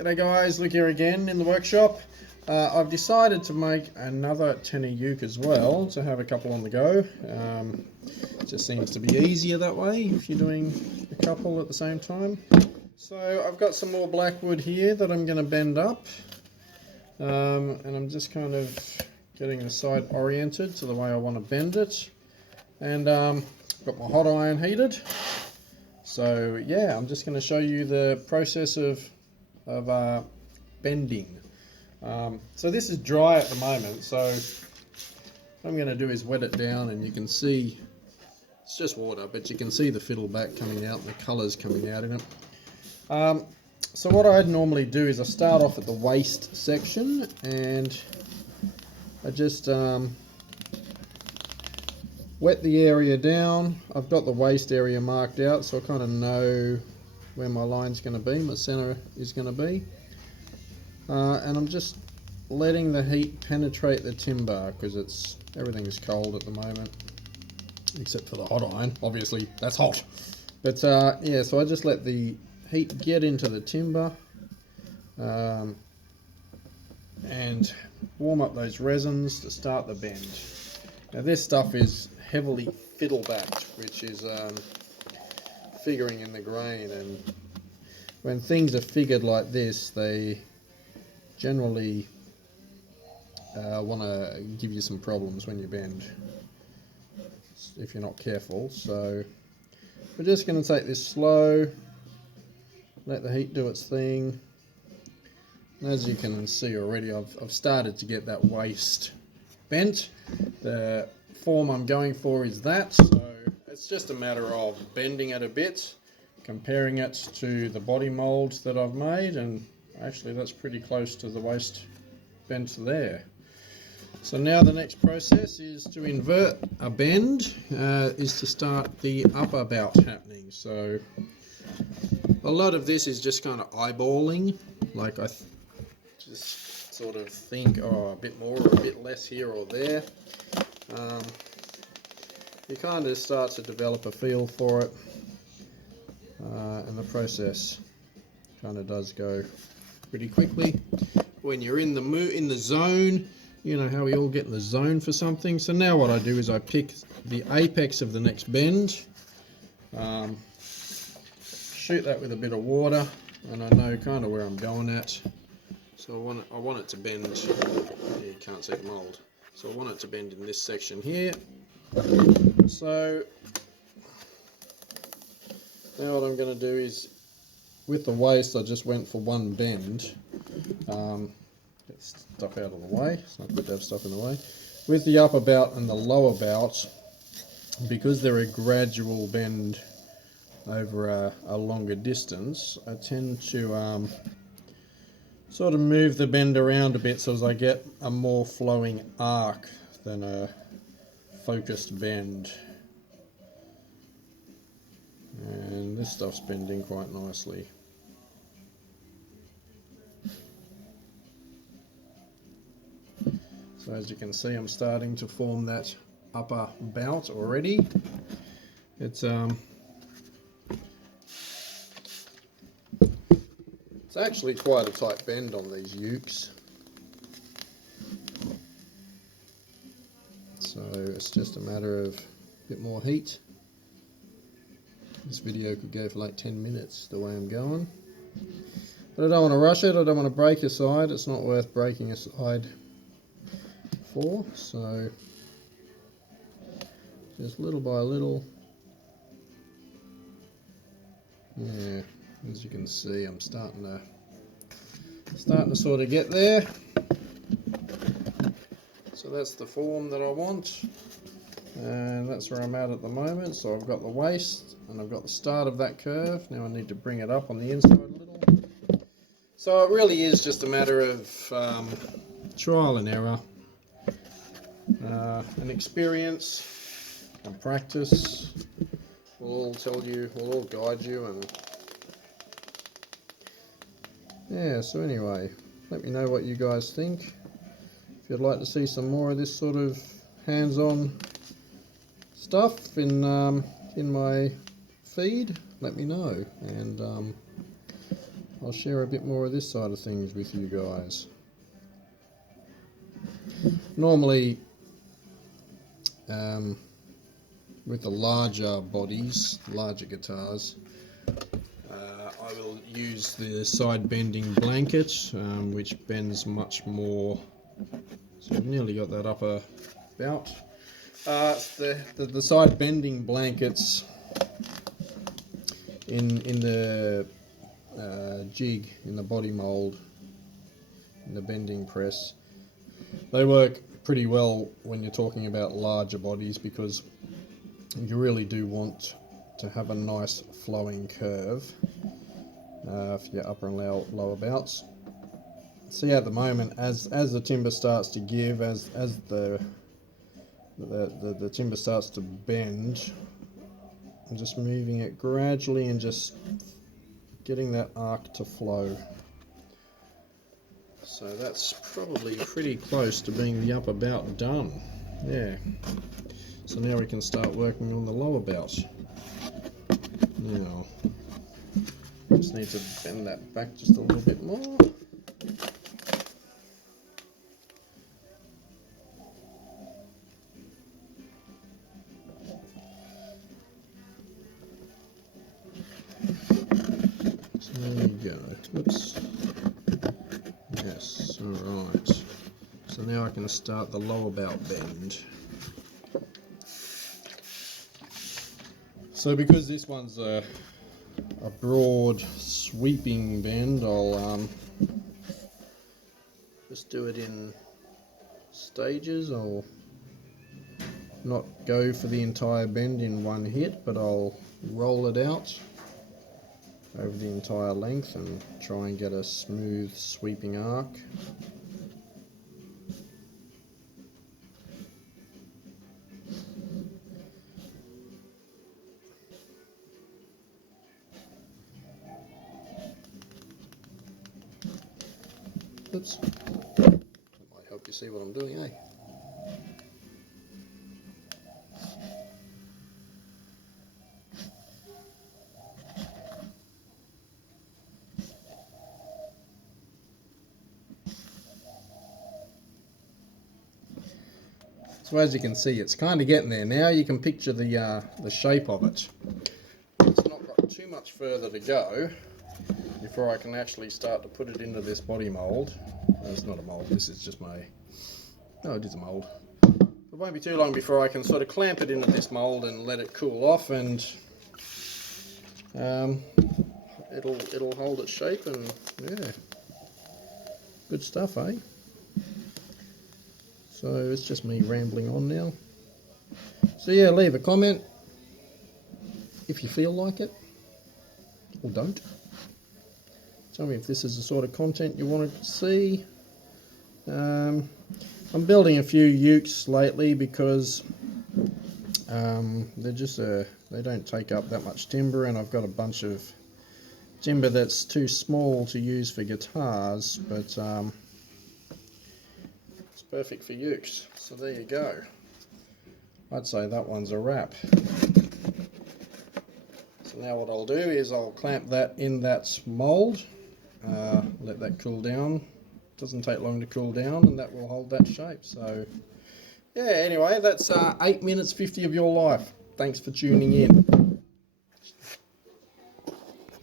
G'day guys, Luke here again in the workshop. I've decided to make another tenor uke as well, to have a couple on the go. It just seems to be easier that way if you're doing a couple at the same time. So I've got some more Blackwood here that I'm going to bend up. And I'm just kind of getting the side oriented to the way I want to bend it. And I've got my hot iron heated. So yeah, I'm just going to show you the process of bending. So this is dry at the moment, so what I'm going to do is wet it down, and you can see it's just water, but you can see the fiddle back coming out and the colours coming out in it. So what I'd normally do is I start off at the waist section, and I just wet the area down. I've got the waist area marked out, so I kind of know where my line's going to be, my centre is going to be. And I'm just letting the heat penetrate the timber, because everything is cold at the moment, except for the hot iron. Obviously, that's hot. But yeah, so I just let the heat get into the timber and warm up those resins to start the bend. Now this stuff is heavily fiddle backed, which is figuring in the grain, and when things are figured like this, they generally want to give you some problems when you bend if you're not careful. So we're just going to take this slow, let the heat do its thing. And as you can see already, I've started to get that waist bent. The form I'm going for is that, so it's just a matter of bending it a bit, comparing it to the body mould that I've made, and actually that's pretty close to the waist bent there. So now the next process is to invert a bend, is to start the upper bout happening. So a lot of this is just kind of eyeballing, like I just sort of think, oh, a bit more or a bit less here or there. You kind of start to develop a feel for it, and the process kind of does go pretty quickly when you're in the zone. You know how we all get in the zone for something. So now what I do is I pick the apex of the next bend, shoot that with a bit of water, and I know kind of where I'm going at. So I want it to bend. You can't see the mould. So I want it to bend in this section here. So now what I'm going to do is, with the waist, I just went for one bend. Get stuff out of the way. It's not good to have stuff in the way. With the upper bout and the lower bout, because they're a gradual bend over a longer distance, I tend to sort of move the bend around a bit so as I get a more flowing arc than a focused bend. And this stuff's bending quite nicely. So as you can see, I'm starting to form that upper bout already. It's actually quite a tight bend on these ukes. So it's just a matter of a bit more heat. This video could go for like 10 minutes the way I'm going. But I don't want to rush it, I don't want to break a side, it's not worth breaking a side for. So just little by little. Yeah, as you can see, I'm starting to sort of get there. So that's the form that I want, and that's where I'm at the moment. So I've got the waist and I've got the start of that curve. Now I need to bring it up on the inside a little. So it really is just a matter of trial and error, and experience and practice will all tell you, will all guide you. And yeah, so anyway, let me know what you guys think. If you'd like to see some more of this sort of hands-on stuff in my feed, let me know. And I'll share a bit more of this side of things with you guys. Normally, with the larger bodies, larger guitars, I will use the side bending blanket, which bends much more. So I've nearly got that upper bout. The side bending blankets in the jig, in the body mold, in the bending press, they work pretty well when you're talking about larger bodies, because you really do want to have a nice flowing curve for your upper and lower bouts. See, at the moment, as the timber starts to give, as the timber starts to bend, I'm just moving it gradually and just getting that arc to flow. So that's probably pretty close to being the upper bout done. Yeah. So now we can start working on the lower bout. Now, just need to bend that back just a little bit more. So there you go. Oops. Yes, alright. So now I can start the lower bout bend. So because this one's a broad sweeping bend, I'll just do it in stages. I'll not go for the entire bend in one hit, but I'll roll it out over the entire length and try and get a smooth sweeping arc. Oops. That might help you see what I'm doing, eh? So as you can see, it's kind of getting there now. You can picture the shape of it. It's not got too much further to go before I can actually start to put it into this body mold. It's not a mold, this is just my... No, it is a mold. It won't be too long before I can sort of clamp it into this mold and let it cool off, and it'll hold its shape, and yeah, good stuff, eh? So it's just me rambling on now. So yeah, leave a comment if you feel like it, or don't. Tell me if this is the sort of content you wanted to see. I'm building a few ukes lately because they're just they don't take up that much timber, and I've got a bunch of timber that's too small to use for guitars, but it's perfect for ukes. So there you go. I'd say that one's a wrap. So now what I'll do is I'll clamp that in that mould, let that cool down. Doesn't take long to cool down, and that will hold that shape. So yeah, anyway, that's 8 minutes 50 of your life. Thanks for tuning in.